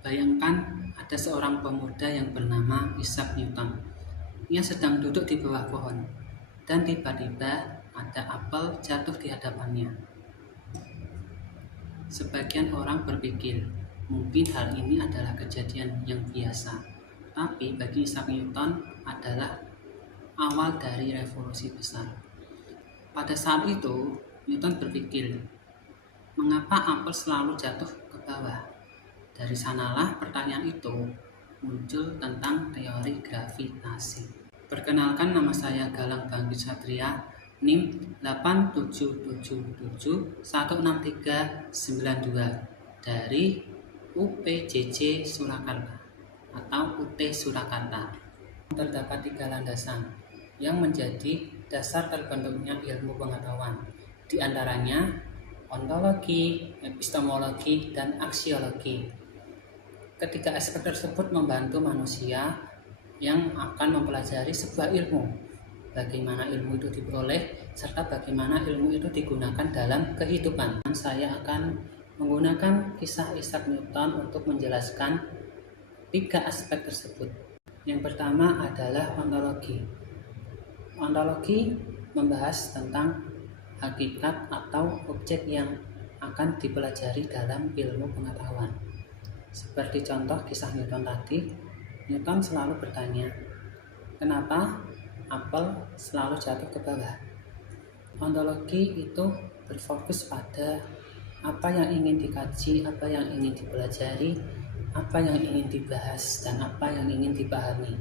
Bayangkan ada seorang pemuda yang bernama Isaac Newton. Ia sedang duduk di bawah pohon, dan tiba-tiba ada apel jatuh di hadapannya. Sebagian orang berpikir, mungkin hal ini adalah kejadian yang biasa, tapi bagi Isaac Newton adalah awal dari revolusi besar. Pada saat itu, Newton berpikir, mengapa apel selalu jatuh ke bawah? Dari sanalah pertanyaan itu muncul tentang teori gravitasi. Perkenalkan, nama saya Galang Bangkit Satria, NIM 8777163992 dari UPJJ Surakarta atau UT Surakarta. Terdapat 3 landasan yang menjadi dasar terbentuknya ilmu pengetahuan, di antaranya ontologi, epistemologi, dan aksiologi. Ketiga aspek tersebut membantu manusia yang akan mempelajari sebuah ilmu, bagaimana ilmu itu diperoleh, serta bagaimana ilmu itu digunakan dalam kehidupan. Saya akan menggunakan kisah Isaac Newton untuk menjelaskan 3 aspek tersebut. Yang pertama adalah ontologi. Ontologi membahas tentang hakikat atau objek yang akan dipelajari dalam ilmu pengetahuan. Seperti contoh kisah Newton tadi, Newton selalu bertanya, kenapa apel selalu jatuh ke bawah? Ontologi itu berfokus pada apa yang ingin dikaji, apa yang ingin dipelajari, apa yang ingin dibahas, dan apa yang ingin dipahami.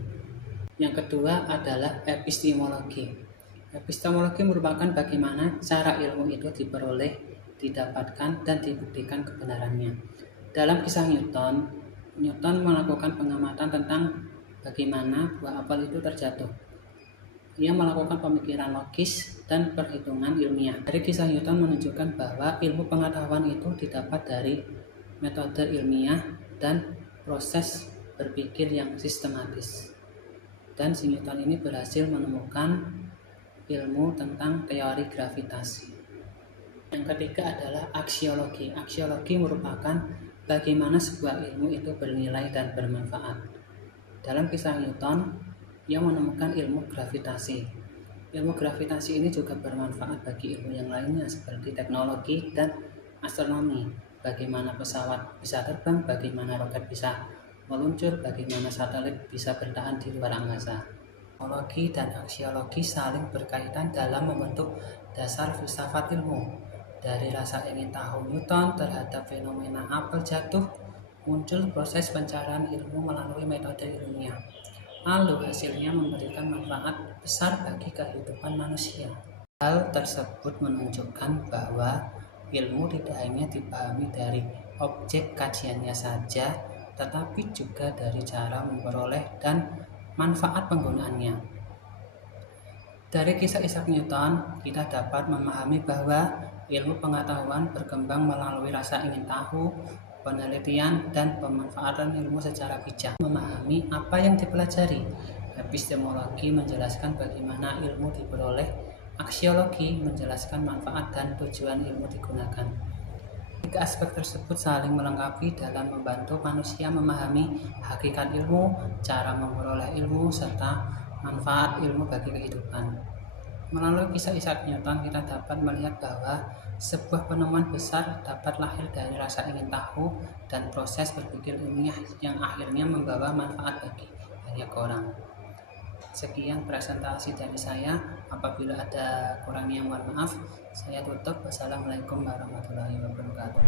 Yang kedua adalah epistemologi. Epistemologi merupakan bagaimana cara ilmu itu diperoleh, didapatkan, dan dibuktikan kebenarannya. Dalam kisah Newton, Newton melakukan pengamatan tentang bagaimana buah apel itu terjatuh. Ia melakukan pemikiran logis dan perhitungan ilmiah. Dari kisah Newton menunjukkan bahwa ilmu pengetahuan itu didapat dari metode ilmiah dan proses berpikir yang sistematis. Dan si Newton ini berhasil menemukan ilmu tentang teori gravitasi. Yang ketiga adalah aksiologi. Aksiologi merupakan bagaimana sebuah ilmu itu bernilai dan bermanfaat. Dalam kisah Newton, ia menemukan ilmu gravitasi. Ilmu gravitasi ini juga bermanfaat bagi ilmu yang lainnya seperti teknologi dan astronomi. Bagaimana pesawat bisa terbang, bagaimana roket bisa meluncur, bagaimana satelit bisa bertahan di luar angkasa. Ontologi dan aksiologi saling berkaitan dalam membentuk dasar filsafat ilmu. Dari rasa ingin tahu Newton terhadap fenomena apel jatuh, muncul proses pencarian ilmu melalui metode ilmiah. Lalu hasilnya memberikan manfaat besar bagi kehidupan manusia. Hal tersebut menunjukkan bahwa ilmu tidak hanya dipahami dari objek kajiannya saja, tetapi juga dari cara memperoleh dan manfaat penggunaannya. Dari kisah Isaac Newton, kita dapat memahami bahwa ilmu pengetahuan berkembang melalui rasa ingin tahu, penelitian, dan pemanfaatan ilmu secara bijak. Memahami apa yang dipelajari. Epistemologi menjelaskan bagaimana ilmu diperoleh. Aksiologi menjelaskan manfaat dan tujuan ilmu digunakan. 3 aspek tersebut saling melengkapi dalam membantu manusia memahami hakikat ilmu, cara memperoleh ilmu, serta manfaat ilmu bagi kehidupan. Melalui kisah Isaac Newton, kita dapat melihat bahwa sebuah penemuan besar dapat lahir dari rasa ingin tahu dan proses berpikir ilmiah yang akhirnya membawa manfaat bagi banyak orang. Sekian presentasi dari saya. Apabila ada kurangnya mohon maaf. Saya tutup. Wassalamualaikum warahmatullahi wabarakatuh.